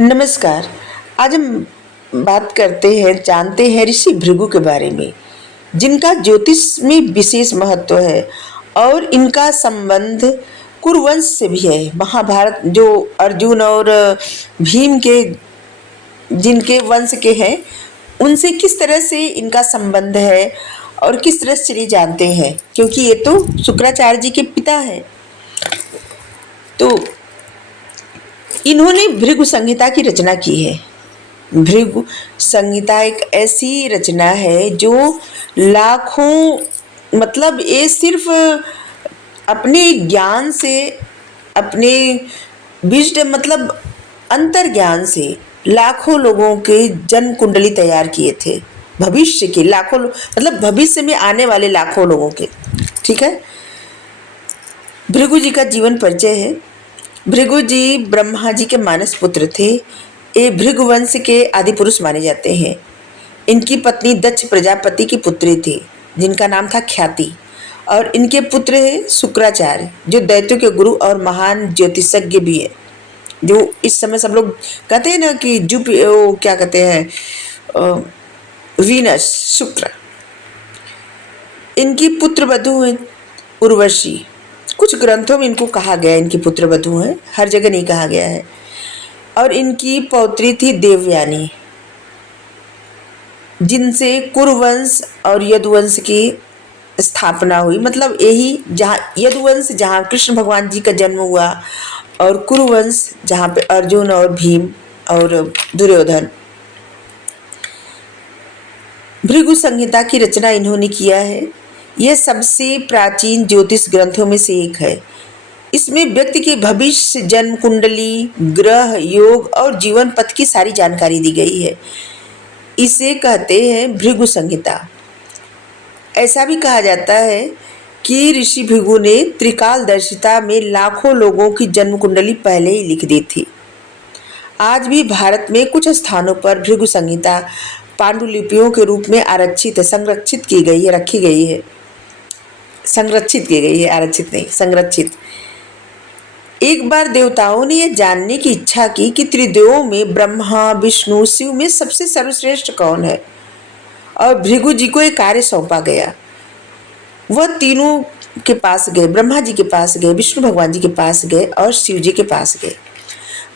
नमस्कार। आज हम बात करते हैं, जानते हैं ऋषि भृगु के बारे में, जिनका ज्योतिष में विशेष महत्व है और इनका संबंध कुरुवंश से भी है। महाभारत जो अर्जुन और भीम के जिनके वंश के हैं, उनसे किस तरह से इनका संबंध है और किस तरह से चलिए जानते हैं, क्योंकि ये तो शुक्राचार्य जी के पिता हैं। तो इन्होंने भृगु संहिता की रचना की है। भृगु संहिता एक ऐसी रचना है जो लाखों, मतलब ये सिर्फ अपने ज्ञान से, अपने विजडम मतलब अंतर ज्ञान से लाखों लोगों के जन्म कुंडली तैयार किए थे। भविष्य के लाखों मतलब भविष्य में आने वाले लाखों लोगों के। ठीक है। भृगु जी का जीवन परिचय है। भृगु जी ब्रह्मा जी के मानस पुत्र थे। ये भृगु वंश के आदि पुरुष माने जाते हैं। इनकी पत्नी दक्ष प्रजापति की पुत्री थी, जिनका नाम था ख्याति, और इनके पुत्र है शुक्राचार्य, जो दैत्यों के गुरु और महान ज्योतिषज्ञ भी है। जो इस समय सब लोग कहते हैं ना कि वो क्या कहते हैं, वीनस, शुक्र। इनकी पुत्र वधु है उर्वशी। कुछ ग्रंथों में इनको कहा गया है इनकी पुत्र वधु है, हर जगह नहीं कहा गया है। और इनकी पौत्री थी देवयानी, जिनसे कुरुवंश और यदुवंश की स्थापना हुई। मतलब यही जहाँ यदुवंश जहाँ कृष्ण भगवान जी का जन्म हुआ, और कुरुवंश जहाँ पे अर्जुन और भीम और दुर्योधन। भृगु संहिता की रचना इन्होंने किया है। यह सबसे प्राचीन ज्योतिष ग्रंथों में से एक है। इसमें व्यक्ति के भविष्य, जन्म कुंडली, ग्रह योग और जीवन पथ की सारी जानकारी दी गई है। इसे कहते हैं भृगु संहिता। ऐसा भी कहा जाता है कि ऋषि भृगु ने त्रिकालदर्शिता में लाखों लोगों की जन्म कुंडली पहले ही लिख दी थी। आज भी भारत में कुछ स्थानों पर भृगु संहिता पांडुलिपियों के रूप में संरक्षित की गई है, रखी गई है। संरक्षित की गई है, आरक्षित नहीं, संरक्षित। एक बार देवताओं ने यह जानने की इच्छा की कि त्रिदेवों में ब्रह्मा, विष्णु, शिव में सबसे सर्वश्रेष्ठ कौन है, और भृगु जी को एक कार्य सौंपा गया। वह तीनों के पास गए, ब्रह्मा जी के पास गए, विष्णु भगवान जी के पास गए और शिव जी के पास गए।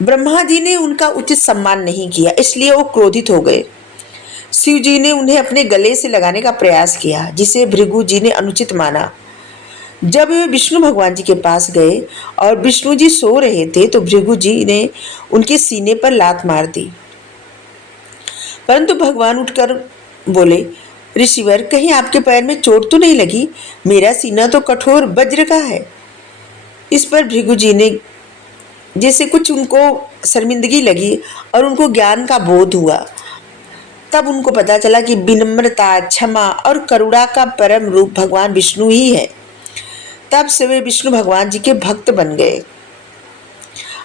ब्रह्मा जी ने उनका उचित सम्मान नहीं किया, इसलिए वो क्रोधित हो गए। शिव जी ने उन्हें अपने गले से लगाने का प्रयास किया, जिसे भृगु जी ने अनुचित माना। जब वे विष्णु भगवान जी के पास गए और विष्णु जी सो रहे थे, तो भृगु जी ने उनके सीने पर लात मार दी। परंतु भगवान उठकर बोले, ऋषिवर, कहीं आपके पैर में चोट तो नहीं लगी? मेरा सीना तो कठोर वज्र का है। इस पर भृगु जी ने जैसे कुछ उनको शर्मिंदगी लगी और उनको ज्ञान का बोध हुआ। तब उनको पता चला कि विनम्रता, क्षमा और करुणा का परम रूप भगवान विष्णु ही है। तब से वे विष्णु भगवान जी के भक्त बन गए।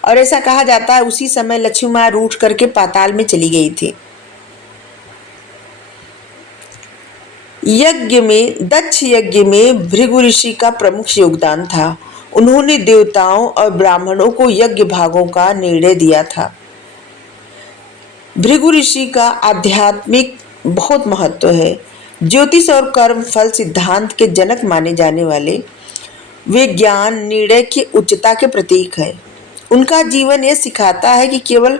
और ऐसा कहा जाता है उसी समय लक्ष्मी माँ रूठ करके पाताल में चली गई थी। दक्ष यज्ञ में भृगु ऋषि का प्रमुख योगदान था। उन्होंने देवताओं और ब्राह्मणों को यज्ञ भागों का निर्णय दिया था। भृगु ऋषि का आध्यात्मिक बहुत महत्व है। ज्योतिष और कर्म फल सिद्धांत के जनक माने जाने वाले वे ज्ञान निर्णय की उच्चता के प्रतीक है। उनका जीवन यह सिखाता है कि केवल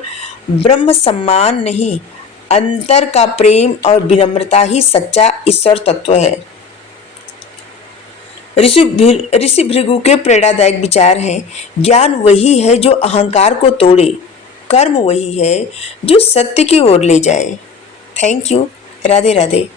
ब्रह्म सम्मान नहीं, अंतर का प्रेम और विनम्रता ही सच्चा ईश्वर तत्व है। ऋषि भृगु के प्रेरणादायक विचार हैं। ज्ञान वही है जो अहंकार को तोड़े, कर्म वही है जो सत्य की ओर ले जाए। Thank you. राधे राधे।